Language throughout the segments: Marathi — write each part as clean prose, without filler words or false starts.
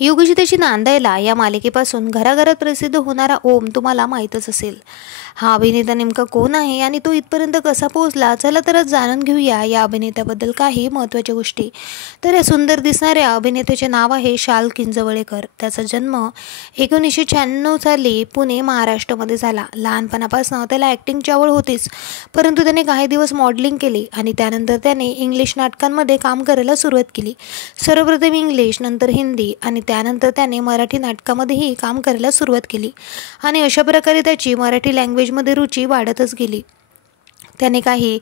युगजितेशी नांदायला या मालिकेपासून घराघरात प्रसिद्ध होणारा ओम तुम्हाला माहीतच असेल। हा अभिनेता नेमका कोण आहे आणि तो इथपर्यंत कसा पोहोचला, चला तर आज जाणून घेऊया या अभिनेत्याबद्दल काही महत्त्वाच्या गोष्टी। तर या सुंदर दिसणाऱ्या अभिनेत्याचे नाव आहे शाल किंजवडेकर। त्याचा जन्म 1996 साली पुणे महाराष्ट्रामध्ये झाला। लहानपणापासून त्याला ॲक्टिंगची आवड होतीच, परंतु त्याने काही दिवस मॉडेलिंग केली आणि त्यानंतर त्याने इंग्लिश नाटकांमध्ये काम करायला सुरुवात केली। सर्वप्रथम इंग्लिश, नंतर हिंदी आणि त्यानंतर त्याने मराठी नाटकामध्येही काम करायला सुरुवात केली आणि अशा प्रकारे त्याची मराठी लँग्वेजमध्ये रुची वाढतच गेली। त्याने काही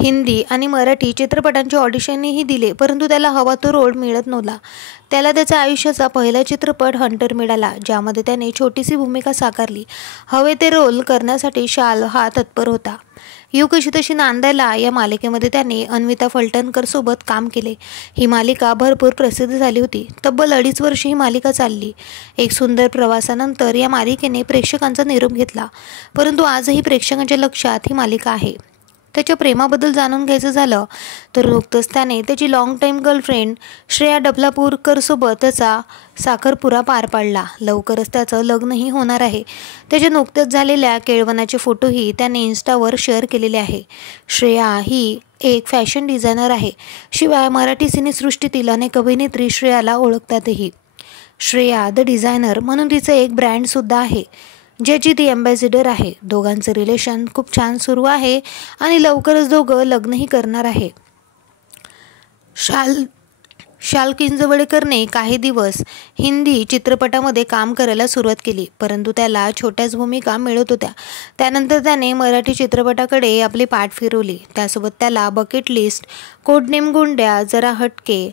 हिंदी आणि मराठी चित्रपटांचे ऑडिशनही दिले, परंतु त्याला हवा तो रोल मिळत नव्हता। त्याला त्याच्या आयुष्याचा पहिला चित्रपट हंटर मिळाला, ज्यामध्ये त्याने छोटीशी भूमिका साकारली। हवे ते रोल करण्यासाठी शाल हा तत्पर होता। युगजितेशी नांदायला या मालिकेमध्ये त्याने अन्विता फलटणकर सोबत काम केले। ही मालिका भरपूर प्रसिद्ध झाली होती। तब्बल 2.5 वर्ष ही मालिका चालली। एक सुंदर प्रवासानंतर या मालिकेने प्रेक्षकांचा निरोप घेतला, परंतु आजही प्रेक्षकांच्या लक्षात ही मालिका आहे। त्याच्या प्रेमाबद्दल जाणून घ्यायचं झालं तर नुकतंच त्याने त्याची लॉंग टाईम गर्लफ्रेंड श्रेया डबलापूरकर सोबत त्याचा साखरपुडा पार पाडला। लवकरच त्याचं लग्नही होणार आहे। त्याच्या नुकत्याच झालेल्या केळवणाचे फोटोही त्याने इन्स्टावर शेअर केलेले आहे। श्रेया ही एक फॅशन डिझायनर आहे, शिवाय मराठी सिनेसृष्टीतील अनेक अभिनेत्री श्रेयाला ओळखतातही। श्रेया द डिझायनर म्हणून तिचं एक ब्रँडसुद्धा आहे, ज्याची ती अँबॅसिडर आहे। दोघांचं रिलेशन खूप छान सुरू आहे आणि लवकरच दोघं लग्नही करणार आहे। शाल किंजवडेकरने काही दिवस हिंदी चित्रपटामध्ये काम करायला सुरुवात केली, परंतु त्याला छोट्याच भूमिका मिळत होत्या। त्यानंतर त्याने मराठी चित्रपटाकडे आपली पाठ फिरवली। त्यासोबत त्याला बकेट लिस्ट, कोडनेम गुंड्या, जरा हटके,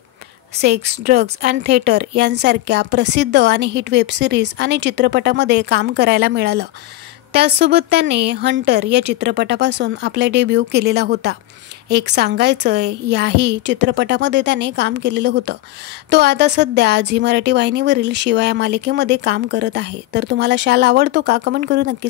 सेक्स, ड्रग्ज अँड थिएटर यांसारख्या प्रसिद्ध आणि हिट वेबसिरीज आणि चित्रपटामध्ये काम करायला मिळालं। त्याचसोबत त्याने हंटर या चित्रपटापासून आपला डेब्यू केलेला होता। एक सांगायचंय याही चित्रपटामध्ये त्याने काम केलेलं होतं। तो आता सध्या झी मराठी वाहिनीवरील शिवा या मालिकेमध्ये काम करत आहे। तर तुम्हाला शाल आवडतो का? कमेंट करून नक्की